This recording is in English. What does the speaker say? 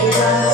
Hare